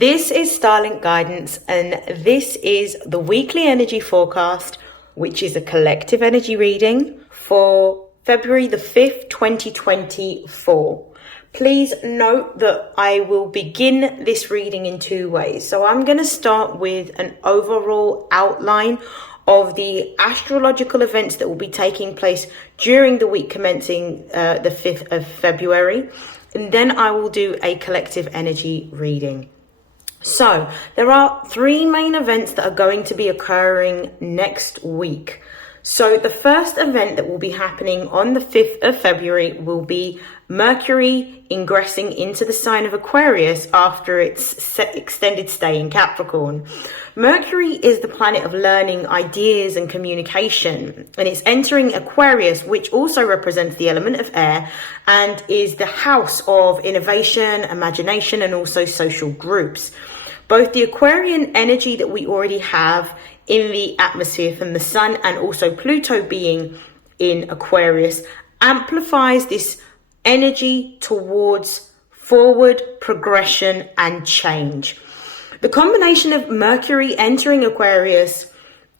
This is StarLink Guidance, and this is the weekly energy forecast, which is a collective energy reading for February the 5th, 2024. Please note that I will begin this reading in two ways. So I'm going to start with an overall outline of the astrological events that will be taking place during the week commencing the 5th of February. And then I will do a collective energy reading. So there are three main events that are going to be occurring next week. So the first event that will be happening on the 5th of February will be Mercury ingressing into the sign of Aquarius after its extended stay in Capricorn. Mercury is the planet of learning, ideas, and communication, and it's entering Aquarius, which also represents the element of air and is the house of innovation, imagination, and also social groups. Both the Aquarian energy that we already have in the atmosphere from the sun and also Pluto being in Aquarius amplifies this energy towards forward progression and change. The combination of Mercury entering Aquarius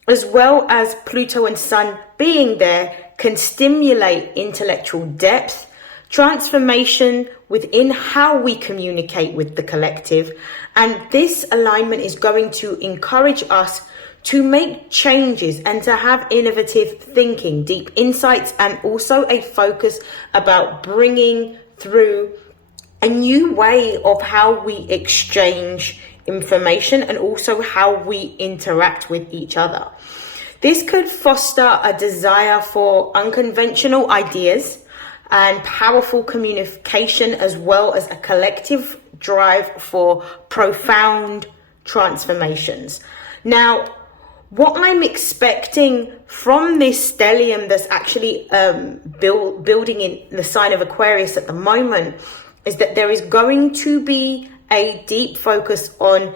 as well as Pluto and Sun being there can stimulate intellectual depth, transformation within how we communicate with the collective, and this alignment is going to encourage us to make changes and to have innovative thinking, deep insights, and also a focus about bringing through a new way of how we exchange information and also how we interact with each other. This could foster a desire for unconventional ideas and powerful communication, as well as a collective drive for profound transformations. Now, what I'm expecting from this stellium that's actually building in the sign of Aquarius at the moment is that there is going to be a deep focus on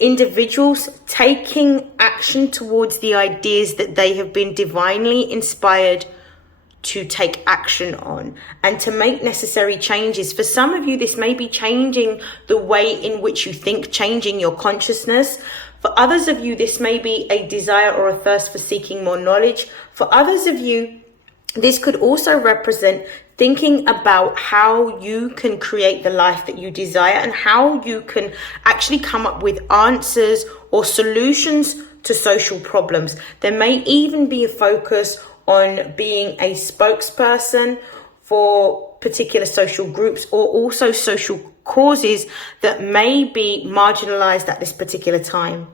individuals taking action towards the ideas that they have been divinely inspired to take action on and to make necessary changes. For some of you, this may be changing the way in which you think, changing your consciousness. For others of you, this may be a desire or a thirst for seeking more knowledge. For others of you, this could also represent thinking about how you can create the life that you desire and how you can actually come up with answers or solutions to social problems. There may even be a focus on being a spokesperson for particular social groups or also social causes that may be marginalized at this particular time.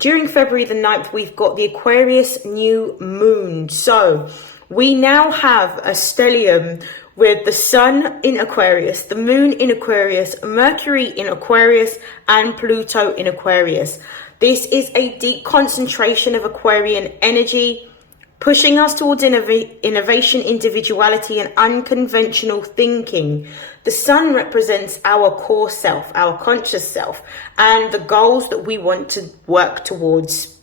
During February the 9th, we've got the Aquarius new moon. So we now have a stellium with the sun in Aquarius, the moon in Aquarius, Mercury in Aquarius, and Pluto in Aquarius. This is a deep concentration of Aquarian energy, pushing us towards innovation, individuality, and unconventional thinking. The sun represents our core self, our conscious self, and the goals that we want to work towards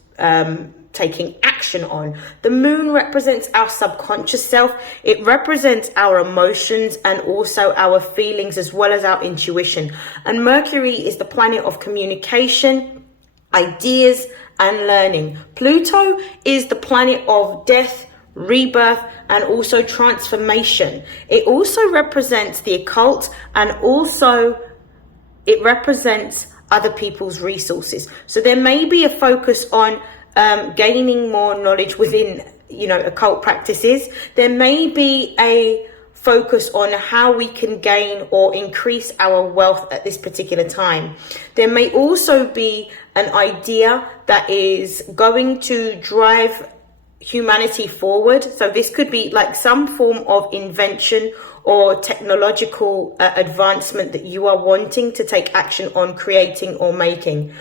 taking action on. The moon represents our subconscious self. It represents our emotions and also our feelings as well as our intuition. And Mercury is the planet of communication, ideas, and learning. Pluto is the planet of death, rebirth, and also transformation. It also represents the occult, and also it represents other people's resources. So there may be a focus on gaining more knowledge within, occult practices. There may be a focus on how we can gain or increase our wealth at this particular time. There may also be an idea that is going to drive humanity forward. So this could be like some form of invention or technological advancement that you are wanting to take action on creating or making.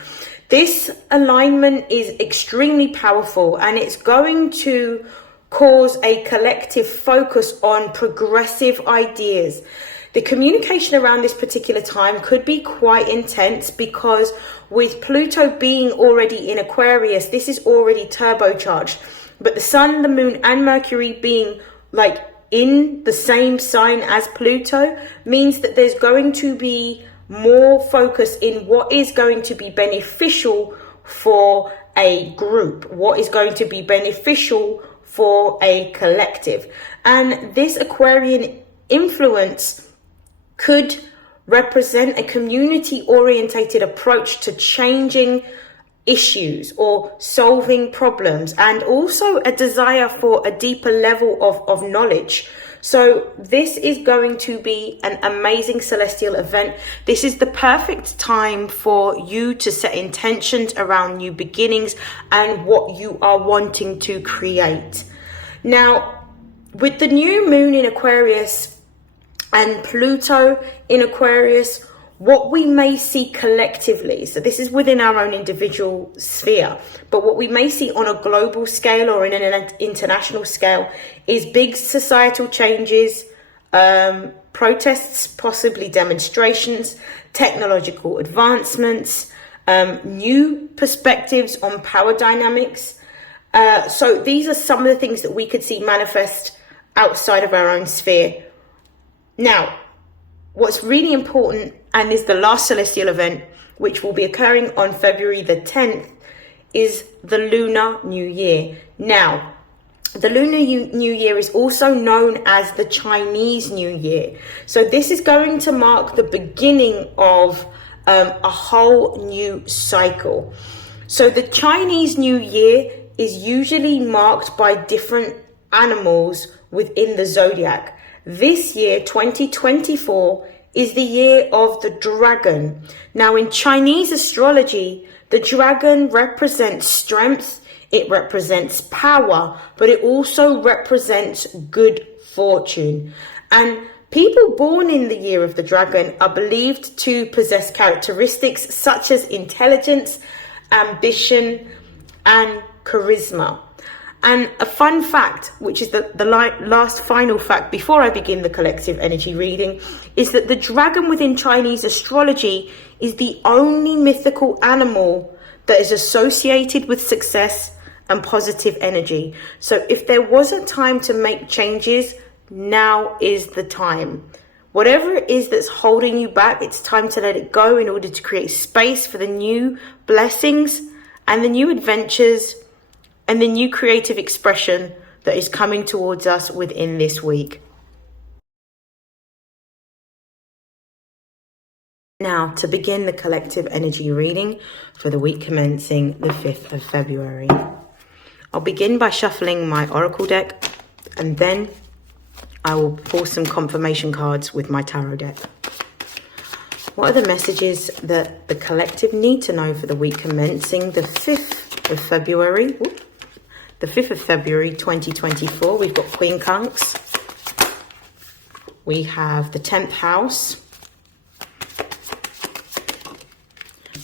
This alignment is extremely powerful, and it's going to cause a collective focus on progressive ideas. The communication around this particular time could be quite intense because with Pluto being already in Aquarius, this is already turbocharged. But the sun, the moon, and Mercury being like in the same sign as Pluto means that there's going to be more focus in what is going to be beneficial for a group, what is going to be beneficial for a collective. And this Aquarian influence could represent a community-orientated approach to changing issues or solving problems, and also a desire for a deeper level of knowledge. So this is going to be an amazing celestial event. This is the perfect time for you to set intentions around new beginnings and what you are wanting to create. Now, with the new moon in Aquarius and Pluto in Aquarius, what we may see collectively, so this is within our own individual sphere, but what we may see on a global scale or in an international scale is big societal changes, protests, possibly demonstrations, technological advancements, new perspectives on power dynamics. So these are some of the things that we could see manifest outside of our own sphere. Now, what's really important, and is the last celestial event, which will be occurring on February the 10th, is the Lunar New Year. Now, the Lunar New Year is also known as the Chinese New Year. So this is going to mark the beginning of a whole new cycle. So the Chinese New Year is usually marked by different animals within the zodiac. This year, 2024, is the year of the dragon. Now, in Chinese astrology, the dragon represents strength, it represents power, but it also represents good fortune. And people born in the year of the dragon are believed to possess characteristics such as intelligence, ambition, and charisma. And a fun fact, which is the last final fact before I begin the collective energy reading, is that the dragon within Chinese astrology is the only mythical animal that is associated with success and positive energy. So if there was a time to make changes, now is the time. Whatever it is that's holding you back, it's time to let it go in order to create space for the new blessings and the new adventures and the new creative expression that is coming towards us within this week. Now, to begin the collective energy reading for the week commencing the 5th of February. I'll begin by shuffling my oracle deck, and then I will pull some confirmation cards with my tarot deck. What are the messages that the collective need to know for the week commencing the 5th of February? The 5th of February 2024, we've got Queen Conks. We have the 10th house.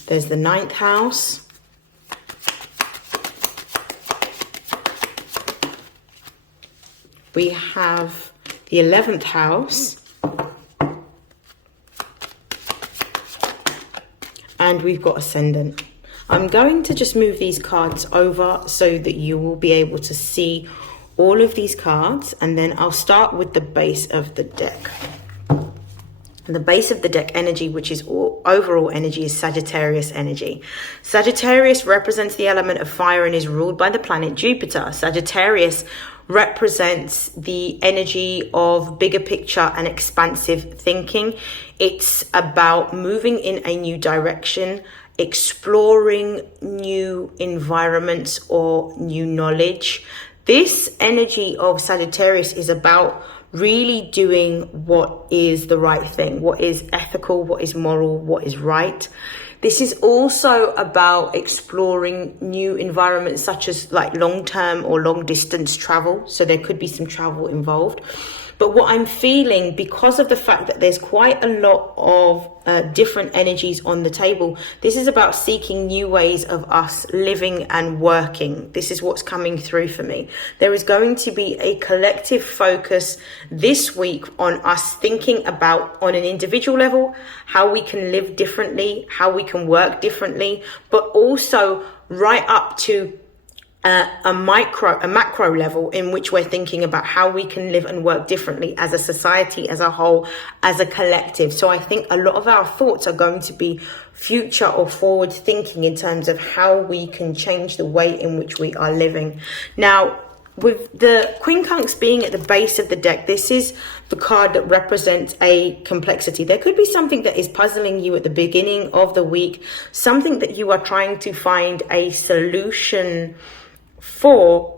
There's the 9th house. We have the 11th house. And we've got Ascendant. I'm going to just move these cards over so that you will be able to see all of these cards, and then I'll start with the base of the deck. And the base of the deck energy, which is overall energy, is Sagittarius energy. Sagittarius represents the element of fire and is ruled by the planet Jupiter. Sagittarius represents the energy of bigger picture and expansive thinking. It's about moving in a new direction, exploring new environments or new knowledge. This energy of Sagittarius is about really doing what is the right thing, what is ethical, what is moral, what is right. This is also about exploring new environments such as like long-term or long-distance travel. So there could be some travel involved. But what I'm feeling, because of the fact that there's quite a lot of different energies on the table, this is about seeking new ways of us living and working. This is what's coming through for me. There is going to be a collective focus this week on us thinking about, on an individual level, how we can live differently, how we can work differently, but also right up to a macro level in which we're thinking about how we can live and work differently as a society, as a whole, as a collective. So I think a lot of our thoughts are going to be future or forward thinking in terms of how we can change the way in which we are living. Now, with the quincunx being at the base of the deck, this is the card that represents a complexity. There could be something that is puzzling you at the beginning of the week, something that you are trying to find a solution for,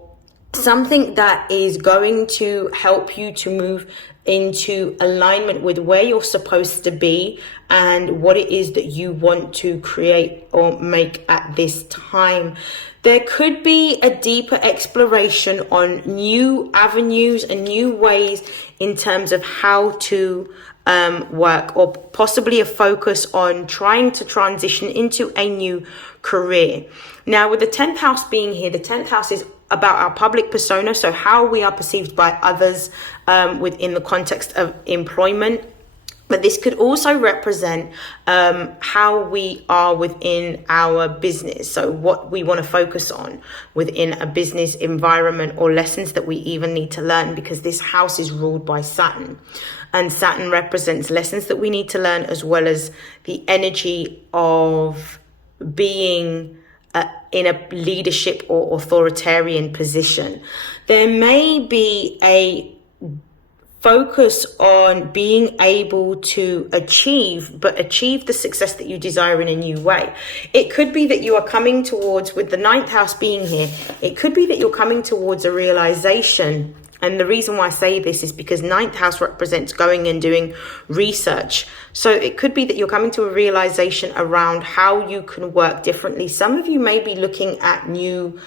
something that is going to help you to move into alignment with where you're supposed to be and what it is that you want to create or make at this time. There could be a deeper exploration on new avenues and new ways in terms of how to work, or possibly a focus on trying to transition into a new career. Now, with the 10th house being here, the 10th house is about our public persona, so how we are perceived by others within the context of employment. But this could also represent how we are within our business. So what we want to focus on within a business environment, or lessons that we even need to learn, because this house is ruled by Saturn. And Saturn represents lessons that we need to learn, as well as the energy of being in a leadership or authoritarian position. There may be a focus on being able to achieve the success that you desire in a new way. It could be that you are coming towards, with the 9th house being here, it could be that you're coming towards a realization. And the reason why I say this is because 9th house represents going and doing research. So it could be that you're coming to a realization around how you can work differently. Some of you may be looking at new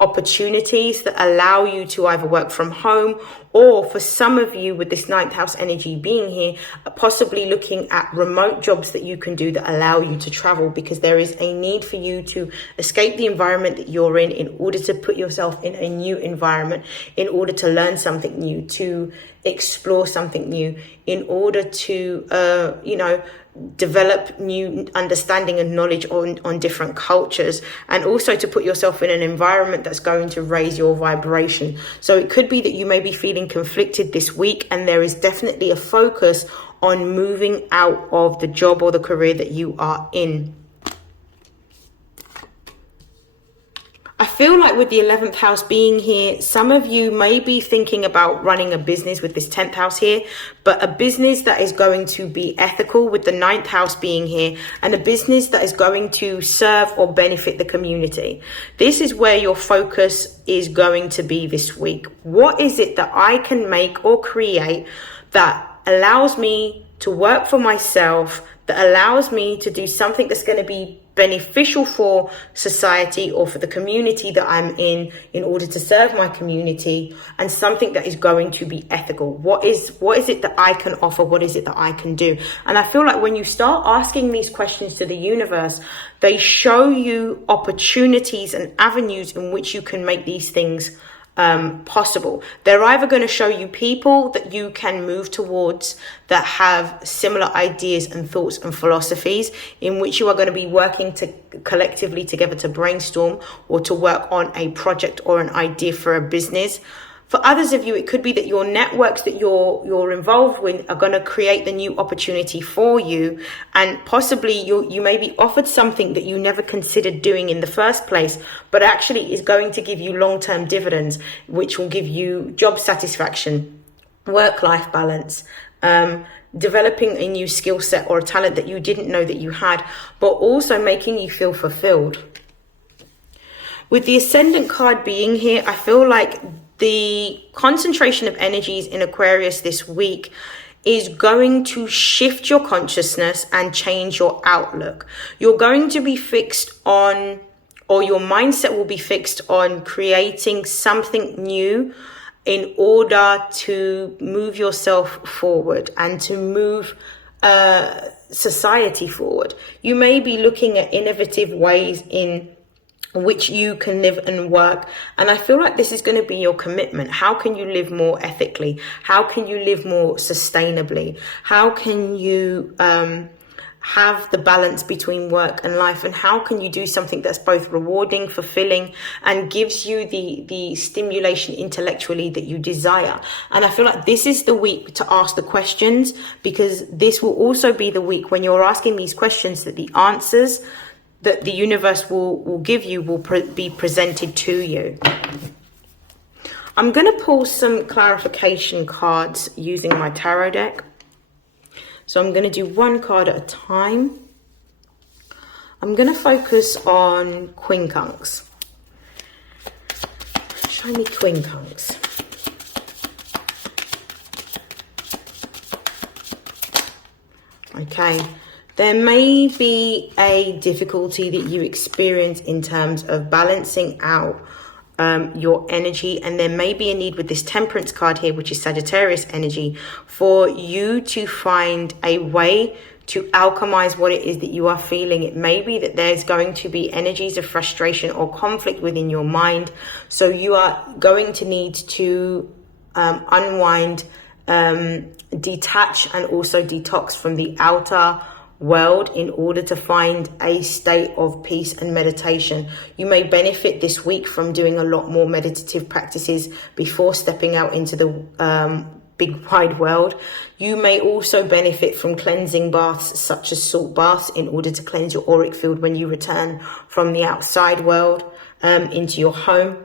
opportunities that allow you to either work from home, or for some of you with this 9th house energy being here, possibly looking at remote jobs that you can do that allow you to travel, because there is a need for you to escape the environment that you're in order to put yourself in a new environment, in order to learn something new, to explore something new, in order to develop new understanding and knowledge on different cultures, and also to put yourself in an environment that's going to raise your vibration. So it could be that you may be feeling conflicted this week, and there is definitely a focus on moving out of the job or the career that you are in. I feel like with the 11th house being here, some of you may be thinking about running a business with this 10th house here, but a business that is going to be ethical with the 9th house being here, and a business that is going to serve or benefit the community. This is where your focus is going to be this week. What is it that I can make or create that allows me to work for myself, that allows me to do something that's going to be beneficial for society or for the community that I'm in order to serve my community, and something that is going to be ethical? What is it that I can offer? What is it that I can do? And I feel like when you start asking these questions to the universe, they show you opportunities and avenues in which you can make these things possible. They're either going to show you people that you can move towards that have similar ideas and thoughts and philosophies, in which you are going to be working collectively together to brainstorm or to work on a project or an idea for a business. For others of you, it could be that your networks that you're involved with are going to create the new opportunity for you, and possibly you may be offered something that you never considered doing in the first place, but actually is going to give you long-term dividends, which will give you job satisfaction, work-life balance, developing a new skill set or a talent that you didn't know that you had, but also making you feel fulfilled. With the Ascendant card being here, I feel like the concentration of energies in Aquarius this week is going to shift your consciousness and change your outlook. You're going to be fixed on, or your mindset will be fixed on, creating something new in order to move yourself forward and to move society forward. You may be looking at innovative ways in which you can live and work. And I feel like this is going to be your commitment. How can you live more ethically? How can you live more sustainably? How can you have the balance between work and life, and how can you do something that's both rewarding, fulfilling, and gives you the stimulation intellectually that you desire. And I feel like this is the week to ask the questions, because this will also be the week when you're asking these questions that the answers that the universe will give you will be presented to you. I'm going to pull some clarification cards using my tarot deck. So I'm going to do one card at a time. I'm going to focus on quincunx. Show me quincunx. Okay. There may be a difficulty that you experience in terms of balancing out your energy, and there may be a need with this temperance card here, which is Sagittarius energy, for you to find a way to alchemize what it is that you are feeling. It may be that there's going to be energies of frustration or conflict within your mind, so you are going to need to unwind, detach, and also detox from the outer world in order to find a state of peace and meditation. You may benefit this week from doing a lot more meditative practices before stepping out into the big wide world. You may also benefit from cleansing baths such as salt baths in order to cleanse your auric field when you return from the outside world into your home.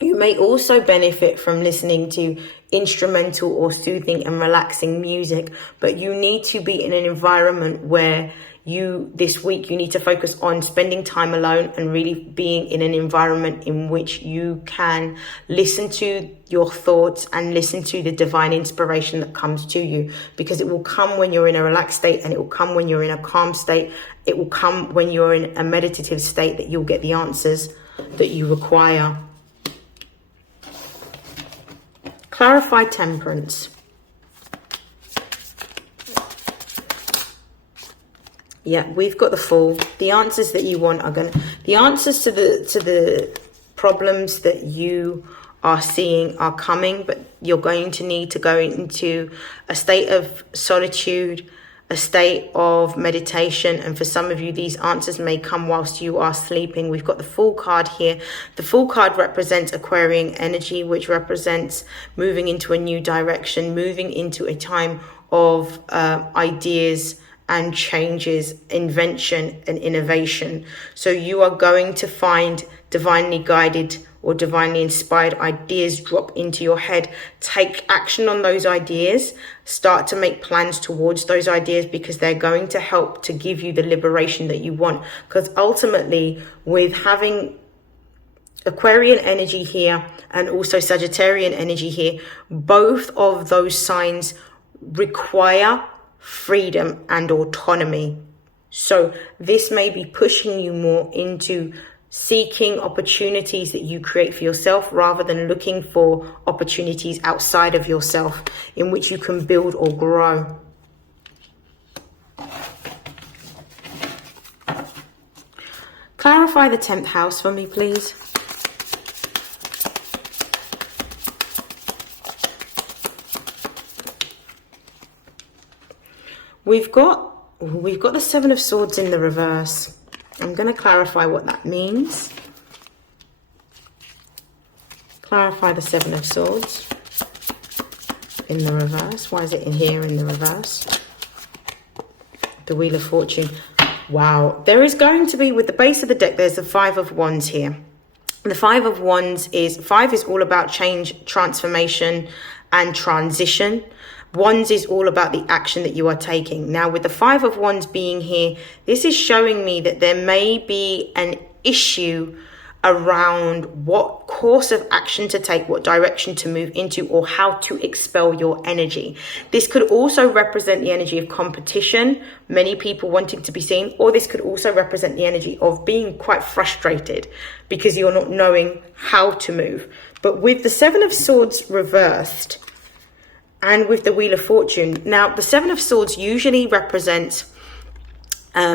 You may also benefit from listening to instrumental or soothing and relaxing music, but you need to be in an environment where this week you need to focus on spending time alone and really being in an environment in which you can listen to your thoughts and listen to the divine inspiration that comes to you, because it will come when you're in a relaxed state, and it will come when you're in a calm state. It will come when you're in a meditative state that you'll get the answers that you require. Clarify temperance. Yeah, we've got the Fool. The answers that you want are the answers to the problems that you are seeing are coming, but you're going to need to go into a state of solitude, a state of meditation, and for some of you these answers may come whilst you are sleeping. We've got the Fool card here. The Fool card represents Aquarian energy, which represents moving into a new direction, moving into a time of ideas and changes, invention and innovation. So you are going to find divinely guided or divinely inspired ideas drop into your head. Take action on those ideas. Start to make plans towards those ideas, because they're going to help to give you the liberation that you want. Because ultimately, with having Aquarian energy here and also Sagittarian energy here, both of those signs require freedom and autonomy. So this may be pushing you more into seeking opportunities that you create for yourself, rather than looking for opportunities outside of yourself in which you can build or grow. Clarify the 10th house for me, please. We've got the Seven of Swords in the reverse. I'm going to clarify what that means. Clarify the Seven of Swords in the reverse. Why is it in here in the reverse? The Wheel of Fortune. Wow. There is going to be, with the base of the deck, there's the Five of Wands here. The Five of Wands is all about change, transformation, and transition. Wands is all about the action that you are taking. Now, with the Five of Wands being here, this is showing me that there may be an issue around what course of action to take, what direction to move into, or how to expel your energy. This could also represent the energy of competition, many people wanting to be seen, or this could also represent the energy of being quite frustrated because you're not knowing how to move. But with the Seven of Swords reversed, and with the Wheel of Fortune. Now, the Seven of Swords usually represents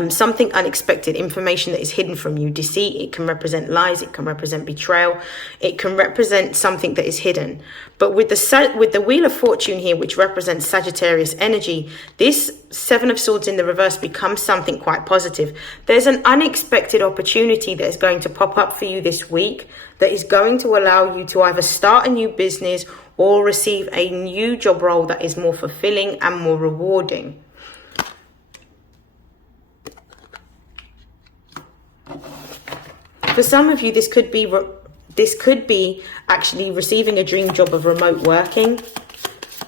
something unexpected, information that is hidden from you, deceit. It can represent lies, it can represent betrayal, it can represent something that is hidden. But with the Wheel of Fortune here, which represents Sagittarius energy, this Seven of Swords in the reverse becomes something quite positive. There's an unexpected opportunity that is going to pop up for you this week that is going to allow you to either start a new business or receive a new job role that is more fulfilling and more rewarding. For some of you, this could be actually receiving a dream job of remote working,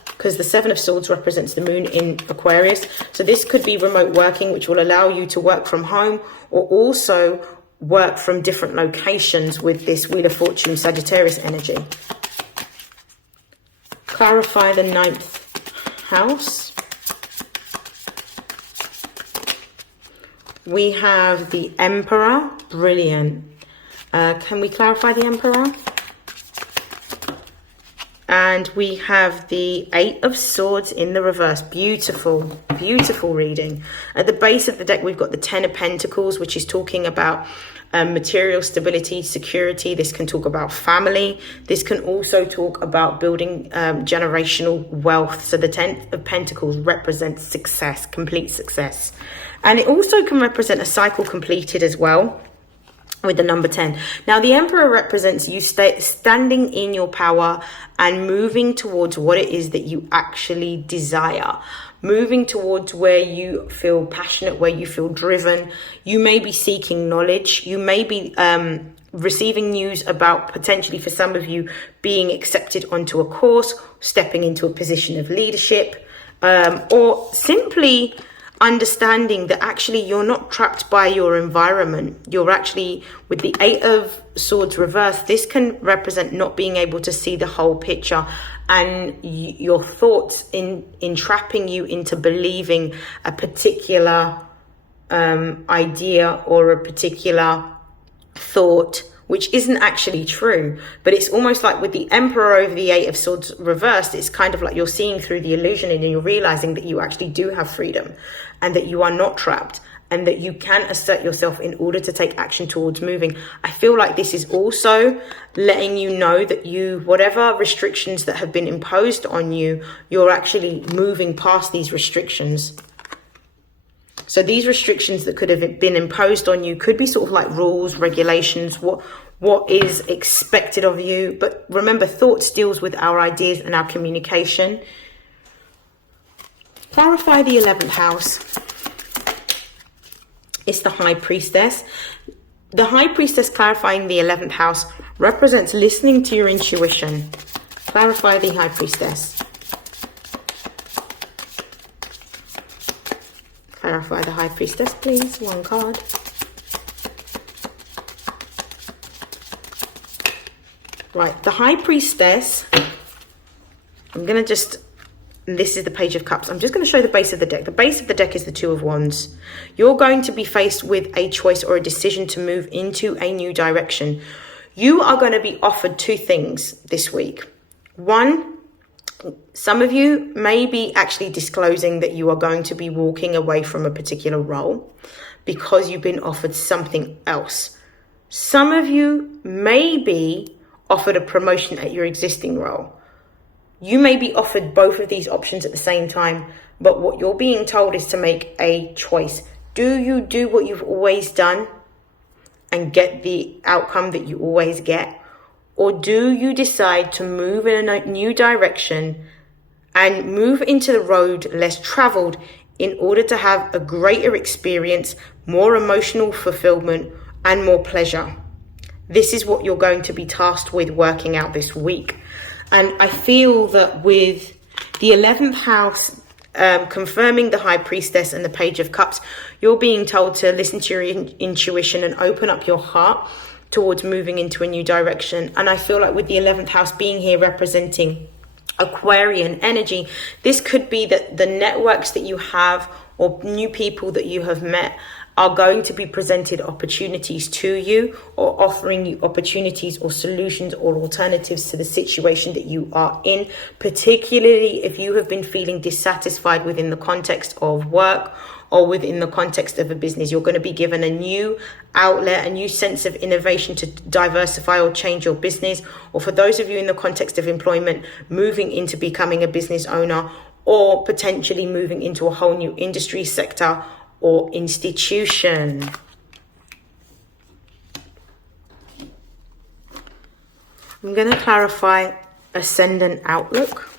because the Seven of Swords represents the moon in Aquarius. So this could be remote working, which will allow you to work from home or also work from different locations with this Wheel of Fortune Sagittarius energy. Clarify the 9th house. We have the Emperor. Brilliant. Can we clarify the Emperor? And we have the Eight of Swords in the reverse. Beautiful, beautiful reading. At the base of the deck, we've got the Ten of Pentacles, which is talking about material stability, security. This can talk about family. This can also talk about building generational wealth. So the Ten of Pentacles represents success, complete success. And it also can represent a cycle completed as well, with the number 10. Now, the Emperor represents you standing in your power and moving towards what it is that you actually desire. Moving towards where you feel passionate, where you feel driven. You may be seeking knowledge. You may be receiving news about, potentially for some of you, being accepted onto a course, stepping into a position of leadership, or simply understanding that actually you're not trapped by your environment. You're actually, with the Eight of Swords reverse, this can represent not being able to see the whole picture, and your thoughts entrapping you into believing a particular idea or a particular thought, which isn't actually true. But it's almost like with the Emperor over the Eight of Swords reversed, it's kind of like you're seeing through the illusion and you're realizing that you actually do have freedom and that you are not trapped and that you can assert yourself in order to take action towards moving. I feel like this is also letting you know that whatever restrictions that have been imposed on you, you're actually moving past these restrictions. So these restrictions that could have been imposed on you could be sort of like rules, regulations, what is expected of you. But remember, thoughts deals with our ideas and our communication. Clarify the 11th house. It's the High Priestess. The High Priestess clarifying the 11th house represents listening to your intuition. Clarify the High Priestess. Clarify the High Priestess, please. One card. Right, the High Priestess. This is the Page of Cups. I'm just going to show the base of the deck. The base of the deck is the Two of Wands. You're going to be faced with a choice or a decision to move into a new direction. You are going to be offered two things this week. One, some of you may be actually disclosing that you are going to be walking away from a particular role because you've been offered something else. Some of you may be offered a promotion at your existing role. You may be offered both of these options at the same time, but what you're being told is to make a choice. Do you do what you've always done and get the outcome that you always get? Or do you decide to move in a new direction and move into the road less traveled in order to have a greater experience, more emotional fulfillment, and more pleasure? This is what you're going to be tasked with working out this week. And I feel that with the 11th house confirming the High Priestess and the Page of Cups, you're being told to listen to your intuition and open up your heart towards moving into a new direction. And I feel like with the 11th house being here representing Aquarian energy, this could be that the networks that you have or new people that you have met are going to be presented opportunities to you, or offering you opportunities or solutions or alternatives to the situation that you are in, particularly if you have been feeling dissatisfied within the context of work or within the context of a business. You're going to be given a new outlet, a new sense of innovation to diversify or change your business. Or for those of you in the context of employment, moving into becoming a business owner, or potentially moving into a whole new industry sector or institution. I'm going to clarify ascendant outlook.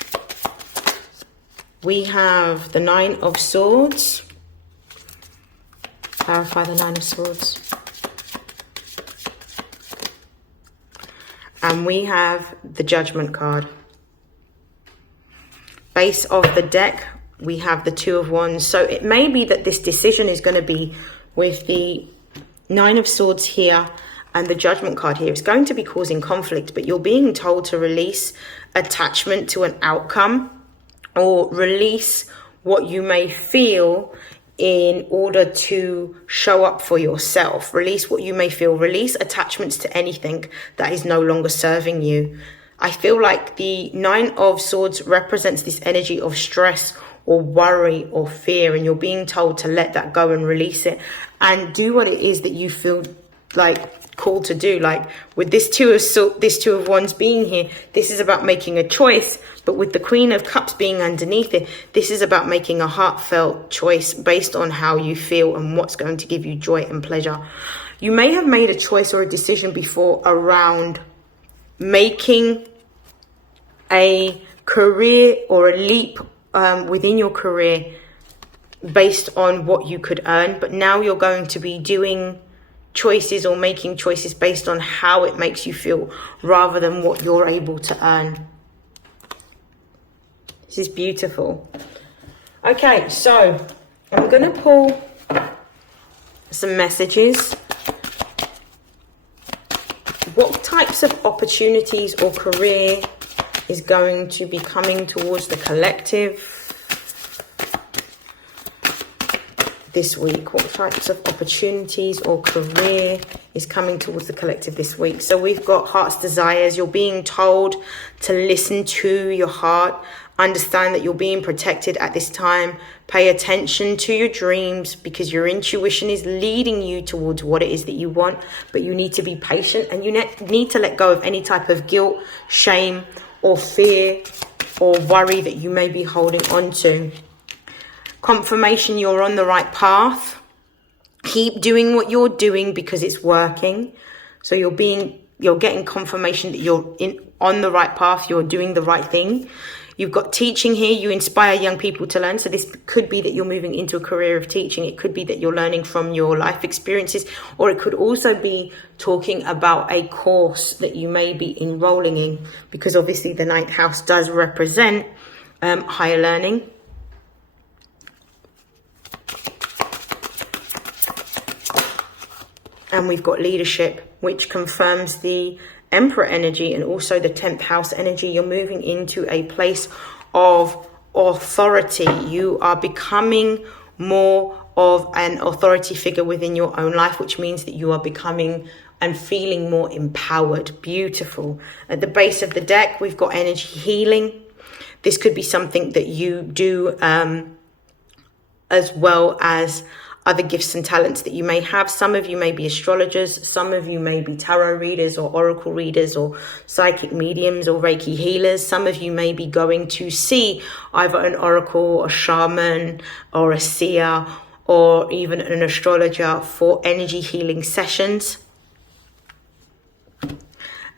We have the Nine of Swords. Clarify the Nine of Swords. And we have the Judgment card. Base of the deck, we have the Two of Wands. So it may be that this decision is going to be with the Nine of Swords here and the Judgment card here. It's going to be causing conflict, but you're being told to release attachment to an outcome, or release what you may feel in order to show up for yourself. Release what you may feel. Release attachments to anything that is no longer serving you. I feel like the Nine of Swords represents this energy of stress or worry or fear, and you're being told to let that go and release it and do what it is that you feel like called to do. Like with this Two of Wands being here, this is about making a choice. But with the Queen of Cups being underneath it, this is about making a heartfelt choice based on how you feel and what's going to give you joy and pleasure. You may have made a choice or a decision before around making a career or a leap within your career based on what you could earn. But now you're going to be doing choices or making choices based on how it makes you feel rather than what you're able to earn. This is beautiful. Okay, so I'm going to pull some messages. What types of opportunities or career is going to be coming towards the collective this week? What types of opportunities or career is coming towards the collective this week? So we've got heart's desires. You're being told to listen to your heart. Understand that you're being protected at this time. Pay attention to your dreams, because your intuition is leading you towards what it is that you want. But you need to be patient, and you need to let go of any type of guilt, shame, or fear or worry that you may be holding on to. Confirmation you're on the right path. Keep doing what you're doing because it's working. So you're getting confirmation that you're on the right path, you're doing the right thing. You've got teaching here. You inspire young people to learn. So this could be that you're moving into a career of teaching. It could be that you're learning from your life experiences, or it could also be talking about a course that you may be enrolling in, because obviously the ninth house does represent higher learning. And we've got leadership, which confirms the Emperor energy and also the 10th house energy. You're moving into a place of authority. You are becoming more of an authority figure within your own life, which means that you are becoming and feeling more empowered. Beautiful. At the base of the deck, we've got energy healing. This could be something that you do as well as other gifts and talents that you may have. Some of you may be astrologers. Some of you may be tarot readers or oracle readers or psychic mediums or Reiki healers. Some of you may be going to see either an oracle, a shaman, or a seer, or even an astrologer for energy healing sessions.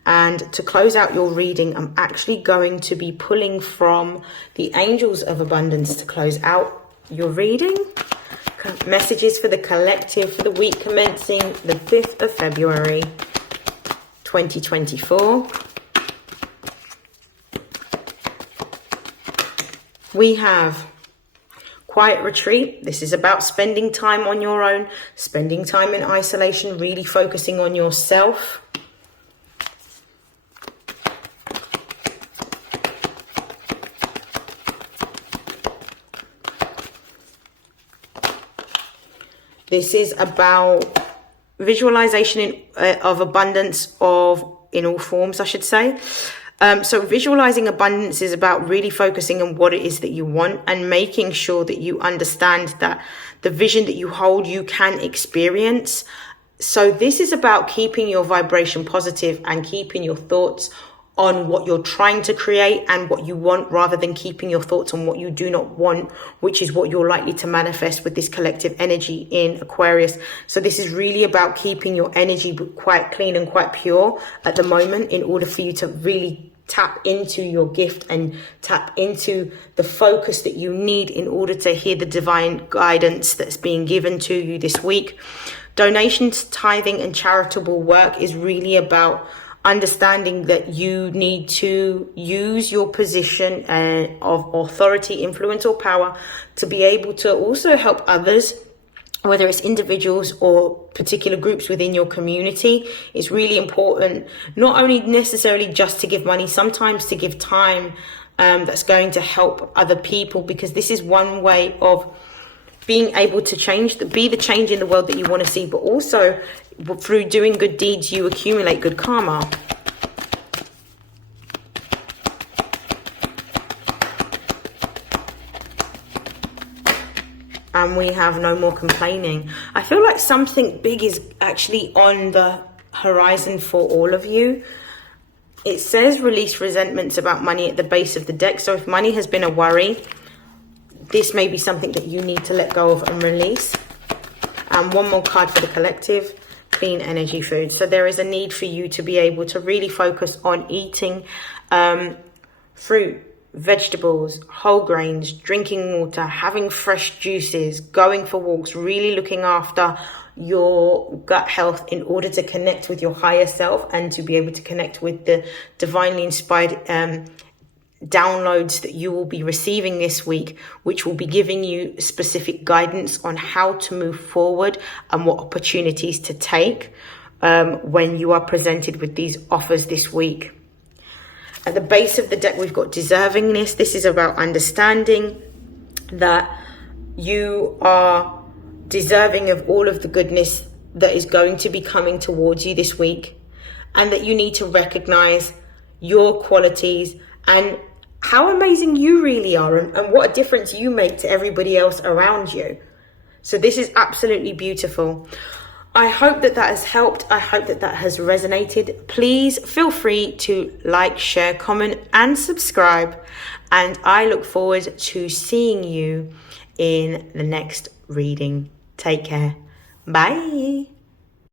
And to close out your reading, I'm actually going to be pulling from the Angels of Abundance to close out your reading. Messages for the collective for the week commencing the 5th of February 2024. We have quiet retreat. This is about spending time on your own, spending time in isolation, really focusing on yourself. This is about visualization of abundance in all forms, I should say. So visualizing abundance is about really focusing on what it is that you want and making sure that you understand that the vision that you hold, you can experience. So this is about keeping your vibration positive and keeping your thoughts on what you're trying to create and what you want, rather than keeping your thoughts on what you do not want, which is what you're likely to manifest with this collective energy in Aquarius. So this is really about keeping your energy quite clean and quite pure at the moment, in order for you to really tap into your gift and tap into the focus that you need in order to hear the divine guidance that's being given to you this week. Donations, tithing, and charitable work is really about understanding that you need to use your position of authority, influence, or power to be able to also help others, whether it's individuals or particular groups within your community. It's really important, not only necessarily just to give money, sometimes to give time that's going to help other people, because this is one way of being able to be the change in the world that you want to see, but also through doing good deeds, you accumulate good karma. And we have no more complaining. I feel like something big is actually on the horizon for all of you. It says release resentments about money at the base of the deck. So if money has been a worry, this may be something that you need to let go of and release. And one more card for the collective, clean energy food. So there is a need for you to be able to really focus on eating fruit, vegetables, whole grains, drinking water, having fresh juices, going for walks, really looking after your gut health in order to connect with your higher self and to be able to connect with the divinely inspired downloads that you will be receiving this week, which will be giving you specific guidance on how to move forward and what opportunities to take when you are presented with these offers this week. At the base of the deck, we've got deservingness. This is about understanding that you are deserving of all of the goodness that is going to be coming towards you this week, and that you need to recognize your qualities and how amazing you really are, and what a difference you make to everybody else around you. So this is absolutely beautiful. I hope that has helped. I hope that has resonated. Please feel free to like, share, comment, and subscribe. And I look forward to seeing you in the next reading. Take care. Bye.